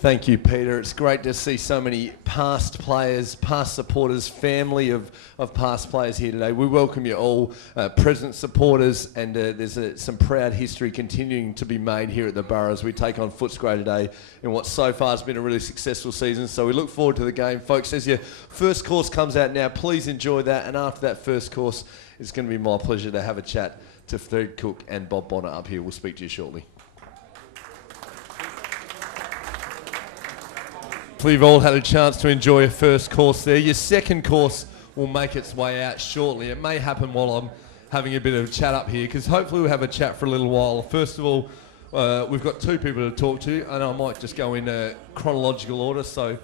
Thank you, Peter. It's great to see so many past players, past supporters, family of past players here today. We welcome you all, present supporters, and there's some proud history continuing to be made here at the Borough as we take on Footscray today in what so far has been a really successful season. So we look forward to the game. Folks, as your first course comes out now, please enjoy that. And after that first course, it's going to be my pleasure to have a chat to Fred Cook and Bob Bonnett up here. We'll speak to you shortly. Hopefully you've all had a chance to enjoy your first course there. Your second course will make its way out shortly. It may happen while I'm having a bit of a chat up here, because hopefully we'll have a chat for a little while. First of all, we've got two people to talk to, and I might just go in chronological order. So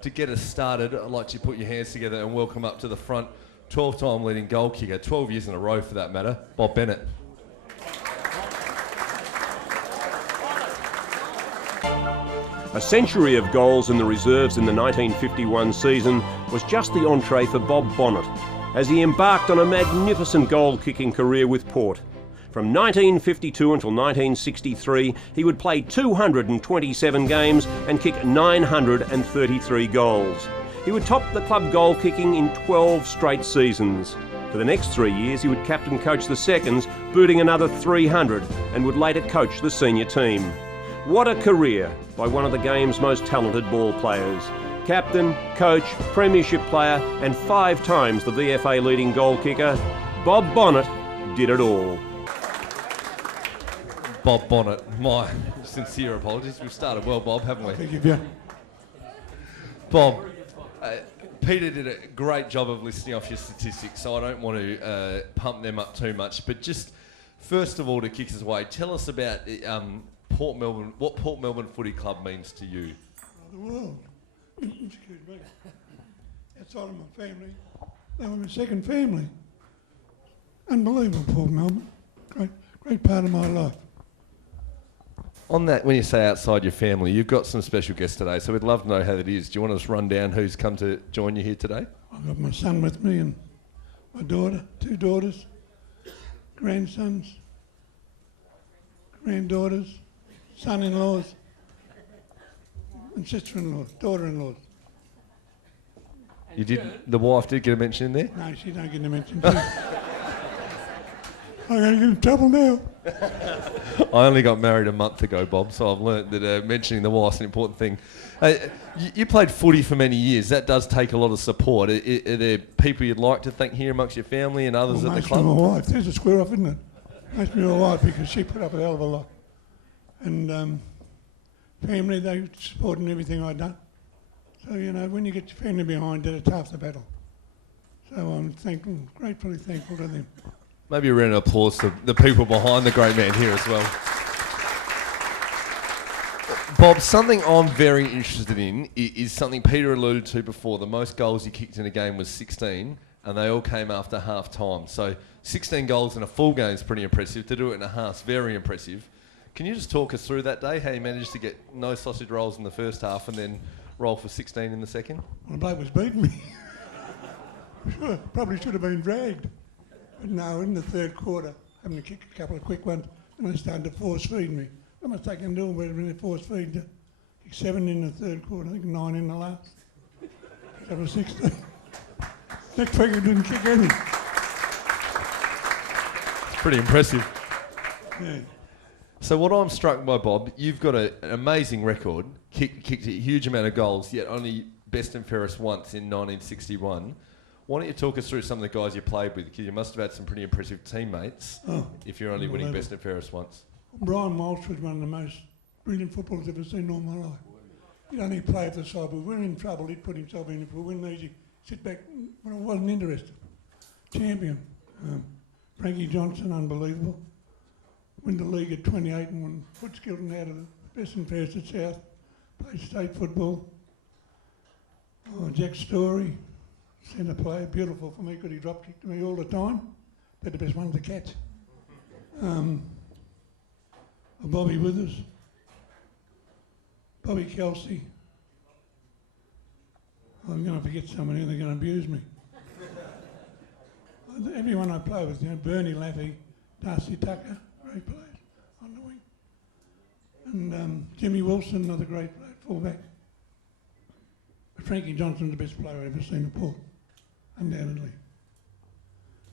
to get us started, I'd like you to put your hands together and welcome up to the front 12-time leading goal kicker, 12 years in a row for that matter, Bob Bonnett. A century of goals in the reserves in the 1951 season was just the entree for Bob Bonnett as he embarked on a magnificent goal-kicking career with Port. From 1952 until 1963, he would play 227 games and kick 933 goals. He would top the club goal-kicking in 12 straight seasons. For the next 3 years, he would captain coach the seconds, booting another 300, and would later coach the senior team. What a career by one of the game's most talented ball players. Captain, coach, premiership player, and 5 times the VFA leading goal kicker, Bob Bonnett did it all. Bob Bonnett, my sincere apologies. We've started well, Bob, haven't we? Thank you. Bob, Peter did a great job of listing off your statistics, so I don't want to pump them up too much. But just first of all, to kick us away, tell us about Port Melbourne. What Port Melbourne Footy Club means to you? The world. Excuse me. Outside of my family, they were my second family. Unbelievable, Port Melbourne. Great part of my life. On that, when you say outside your family, you've got some special guests today, so we'd love to know how that is. Do you want to just run down who's come to join you here today? I've got my son with me and my daughter, 2 daughters, grandsons, granddaughters, son-in-laws, and sister-in-laws, daughter-in-laws. You did. The wife did get a mention in there? No, she don't get a mention. I'm going to get in trouble now. I only got married a month ago, Bob, so I've learnt that mentioning the wife's an important thing. You played footy for many years. That does take a lot of support. Are there people you'd like to thank here amongst your family and others at the club? Mostly my wife. There's a square off, isn't it? Mostly my wife, because she put up a hell of a lot. And family, they supported everything I'd done. So, you know, when you get your family behind it, it's half the battle. So I'm thankful, gratefully thankful to them. Maybe a round of applause to the people behind the great man here as well. Bob, something I'm very interested in is something Peter alluded to before. The most goals you kicked in a game was 16, and they all came after half time. So 16 goals in a full game is pretty impressive. To do it in a half is very impressive. Can you just talk us through that day, how you managed to get no sausage rolls in the first half and then roll for 16 in the second? Well, the bloke was beating me. Sure, probably should have been dragged. But no, in the third quarter, having to kick a couple of quick ones, and they started to force feed me. How much they can do when they force feed you? Kick 7 in the third quarter, I think 9 in the last. That was 16. Next week I didn't kick any. Pretty impressive. Yeah. So what I'm struck by, Bob, you've got an amazing record, kicked a huge amount of goals, yet only best and fairest once in 1961. Why don't you talk us through some of the guys you played with? Because you must have had some pretty impressive teammates if you're only winning best and fairest once. Brian Walsh was one of the most brilliant footballers I've ever seen in all my life. He'd only play for the side, but if we're in trouble, he'd put himself in. If we win these, he'd sit back when I wasn't interested. Champion. Frankie Johnson, unbelievable. Win the league at 28 and won Footscray out of the best and fairest at South. Played state football. Jack Story. Centre player, beautiful for me because he drop kicked me all the time. They're the best ones to catch. Bobby Withers, Bobby Kelsey. I'm going to forget somebody, they're going to abuse me. Everyone I play with, you know, Bernie Laffey, Darcy Tucker, great players on the wing. And Jimmy Wilson, another great player, full-back. But Frankie Johnson's the best player I've ever seen at Port, undoubtedly.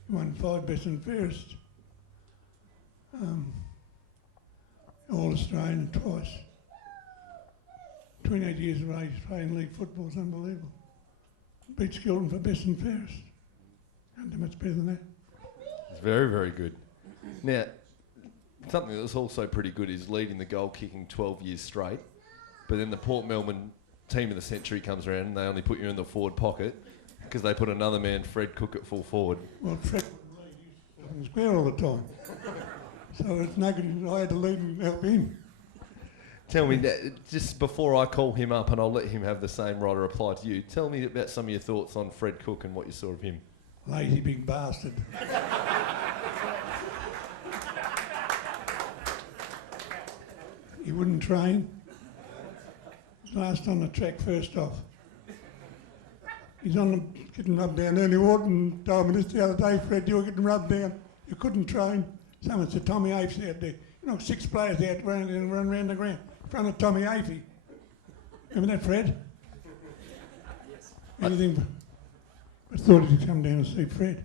He won 5 best and fairest. All-Australian twice. 28 years of age playing league football is unbelievable. Beat Skilton for best and fairest. Can't do much better than that. It's very, very good. Now, something that's also pretty good is leading the goal kicking 12 years straight, but then the Port Melbourne team of the century comes around and they only put you in the forward pocket because they put another man, Fred Cook, at full forward. Well, Fred was in the square all the time. So it's no good. I had to lead and help him. Tell me, just before I call him up, and I'll let him have the same right to reply to you, tell me about some of your thoughts on Fred Cook and what you saw of him. Lazy big bastard. He wouldn't train. Last on the track first off. He's on the, getting rubbed down. Early Wharton told me this the other day, Fred, you were getting rubbed down. You couldn't train. Someone said Tommy Apes out there. You know, 6 players out running around the ground in front of Tommy Apey. Remember that, Fred? Yes. Anything but thought he'd come down and see Fred.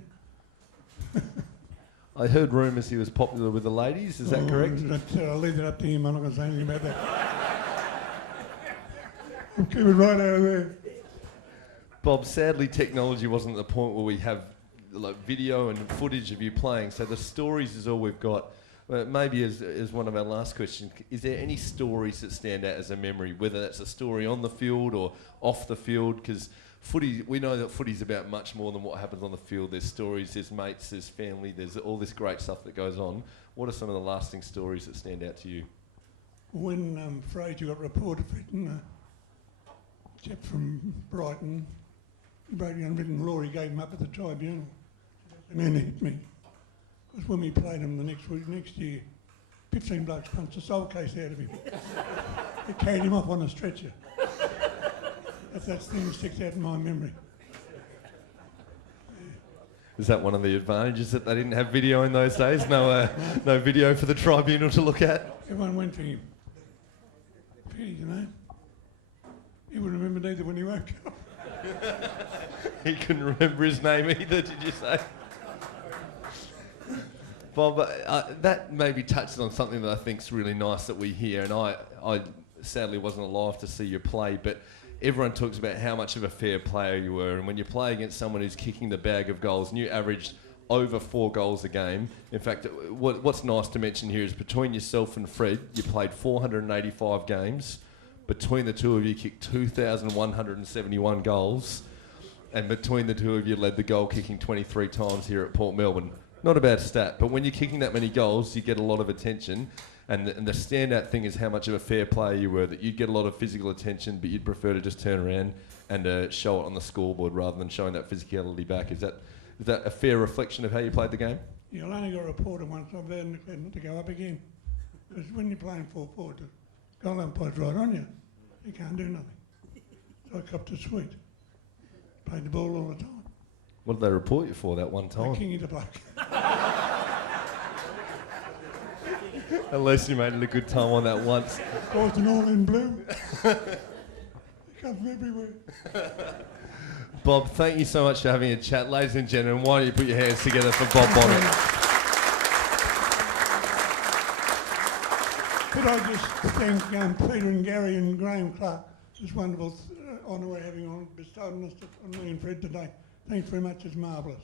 I heard rumours he was popular with the ladies, is that correct? I'll leave it up to him, I'm not going to say anything about that. I'll keep it right out of there. Bob, sadly technology wasn't at the point where we have like video and footage of you playing, so the stories is all we've got. Maybe as one of our last questions, is there any stories that stand out as a memory, whether that's a story on the field or off the field? Because footy, we know that footy's about much more than what happens on the field. There's stories, there's mates, there's family, there's all this great stuff that goes on. What are some of the lasting stories that stand out to you? When Fraser got reported for hitting a chap from Brighton, Brady unwritten law, he gave him up at the tribunal. And then he hit me. Because when we played him the next year, 15 blokes punched the soul case out of him. They carried him off on a stretcher. That thing sticks out in my memory. Is that one of the advantages that they didn't have video in those days? No video for the tribunal to look at? Everyone went for him. Pity, you know. He wouldn't remember neither when he woke up. He couldn't remember his name either, did you say? Bob, that maybe touches on something that I think is really nice that we hear, and I sadly wasn't alive to see you play, but everyone talks about how much of a fair player you were, and when you play against someone who's kicking the bag of goals, and you averaged over 4 goals a game. In fact, what's nice to mention here is between yourself and Fred, you played 485 games. Between the two of you, kicked 2,171 goals, and between the two of you, led the goal kicking 23 times here at Port Melbourne. Not a bad stat, but when you're kicking that many goals, you get a lot of attention. And the standout thing is how much of a fair player you were, that you'd get a lot of physical attention, but you'd prefer to just turn around and show it on the scoreboard rather than showing that physicality back. Is that a fair reflection of how you played the game? Yeah, I only got reported once. I've learned not to go up again. Because when you're playing full forward, the goal umpire's right on you. You can't do nothing. So I copped a sweet. Played the ball all the time. What did they report you for that one time? King of the bloke. At least you made it a good time on that once. Boston all in blue. They come from everywhere. Bob, thank you so much for having a chat. Ladies and gentlemen, why don't you put your hands together for Bob Bonnett? Could I just thank Peter and Gary and Graham Clark. It's wonderful honour we're having bestowed on us, on me and Fred today. Thanks very much, it's marvellous.